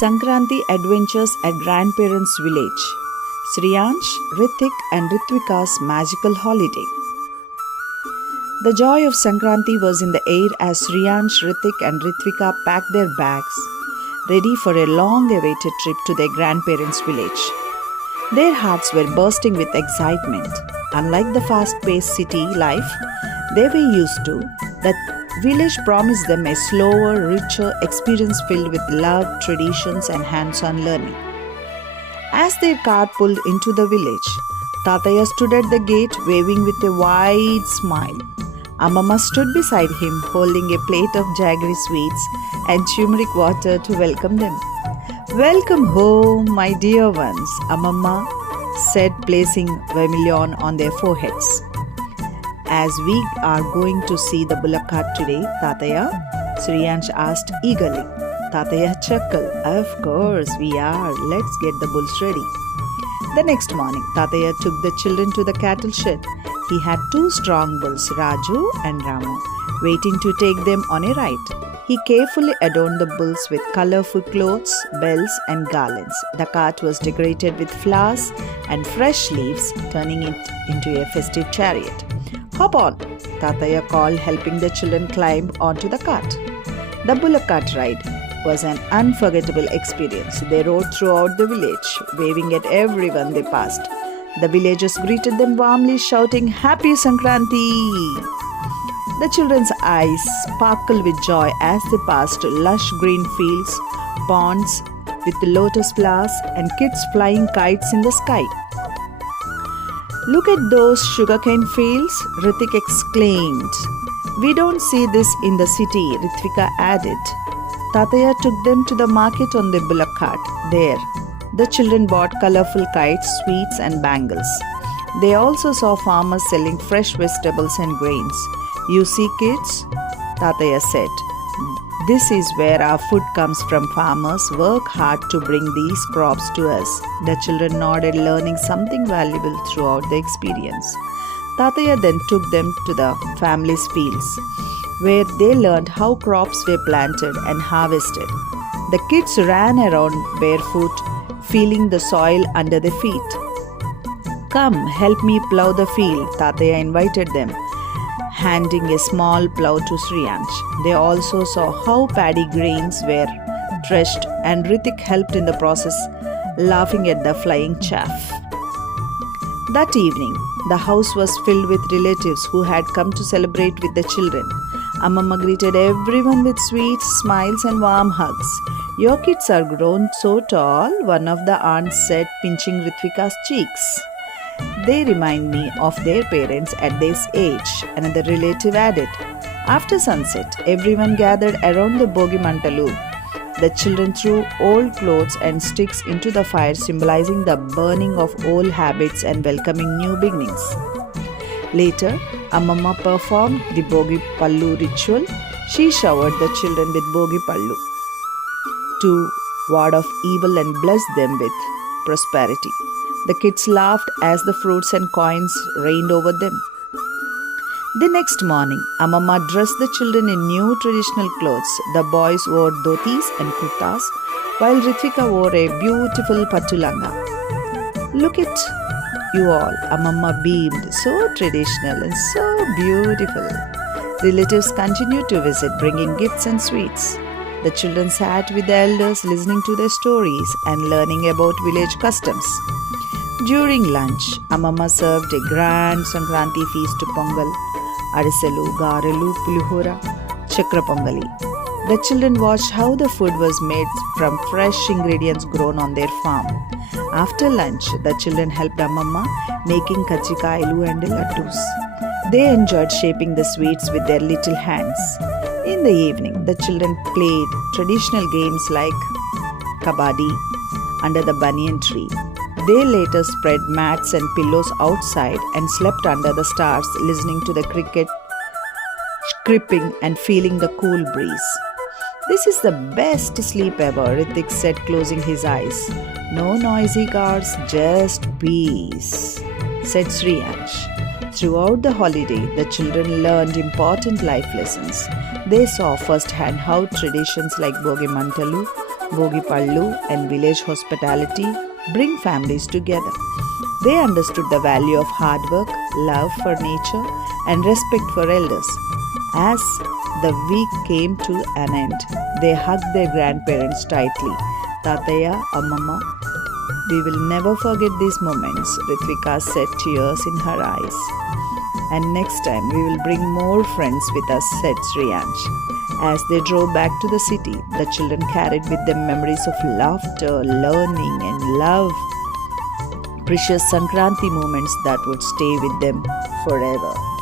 Sankranti adventures at grandparents' village. Sriyansh, Rithik and Rithwika's magical holiday. The joy of Sankranti was in the air as Sriyansh, Rithik and Rithwika packed their bags, ready for a long-awaited trip to their grandparents' village. Their hearts were bursting with excitement. Unlike the fast-paced city life they were used to, the village promised them a slower, richer experience filled with love, traditions and hands-on learning. As their cart pulled into the village, Tataya stood at the gate waving with a wide smile. Amama stood beside him holding a plate of jaggery sweets and turmeric water to welcome them. "Welcome home, my dear ones," Amama said, placing vermilion on their foreheads. "As we are going to see the bullock cart today, Tataya?" Sriyansh asked eagerly. Tataya chuckled. "Of course we are. Let's get the bulls ready." The next morning, Tataya took the children to the cattle shed. He had two strong bulls, Raju and Ramu, waiting to take them on a ride. He carefully adorned the bulls with colorful clothes, bells and garlands. The cart was decorated with flowers and fresh leaves, turning it into a festive chariot. "Hop on," Tataya called, helping the children climb onto the cart. The bullock cart ride was an unforgettable experience. They rode throughout the village, waving at everyone they passed. The villagers greeted them warmly, shouting, "Happy Sankranti!" The children's eyes sparkled with joy as they passed lush green fields, ponds with lotus flowers, and kids flying kites in the sky. "Look at those sugarcane fields," Rithik exclaimed. "We don't see this in the city," Rithwika added. Tataya took them to the market on the bullock cart. There, the children bought colorful kites, sweets and bangles. They also saw farmers selling fresh vegetables and grains. "You see, kids," Tataya said, "this is where our food comes from. Farmers work hard to bring these crops to us." The children nodded, learning something valuable throughout the experience. Tataya then took them to the family's fields, where they learned how crops were planted and harvested. The kids ran around barefoot, feeling the soil under their feet. "Come, help me plow the field," Tataya invited them, handing a small plow to Sriyansh. They also saw how paddy grains were threshed, and Rithik helped in the process, laughing at the flying chaff. That evening, the house was filled with relatives who had come to celebrate with the children. Amama greeted everyone with sweets, smiles and warm hugs. "Your kids are grown so tall," one of the aunts said, pinching Rithwika's cheeks. "They remind me of their parents at this age," another relative added. After sunset, everyone gathered around the Boghi Mantalu. The children threw old clothes and sticks into the fire, symbolizing the burning of old habits and welcoming new beginnings. Later, Amama performed the Bogipallu ritual. She showered the children with Bogipallu to ward off evil and bless them with prosperity. The kids laughed as the fruits and coins rained over them. The next morning, Amama dressed the children in new traditional clothes. The boys wore dhotis and kurtas, while Rithwika wore a beautiful pattu langa. "Look at you all," Amama beamed. "So traditional and so beautiful." Relatives continued to visit, bringing gifts and sweets. The children sat with the elders, listening to their stories and learning about village customs. During lunch, Amama served a grand Sankranti feast to Pongal, Adisalu, Garelu, Pulihora, Chakra Pongali. The children watched how the food was made from fresh ingredients grown on their farm. After lunch, the children helped Amama making kachikayalu and laddus. They enjoyed shaping the sweets with their little hands. In the evening, the children played traditional games like kabaddi under the banyan tree. They later spread mats and pillows outside and slept under the stars, listening to the cricket chirping and feeling the cool breeze. "This is the best sleep ever," Rithik said, closing his eyes. "No noisy cars, just peace," said Sriyansh. Throughout the holiday, the children learned important life lessons. They saw firsthand how traditions like Boghi Mantalu Bogipallu and village hospitality bring families together. They understood the value of hard work, love for nature, and respect for elders. As the week came to an end, they hugged their grandparents tightly. Tataya, Ammama, we will never forget these moments, Rithwika said, tears in her eyes. And next time we will bring more friends with us, said Sriyansh. As they drove back to the city, the children carried with them memories of laughter, learning, and love. Precious Sankranti moments that would stay with them forever.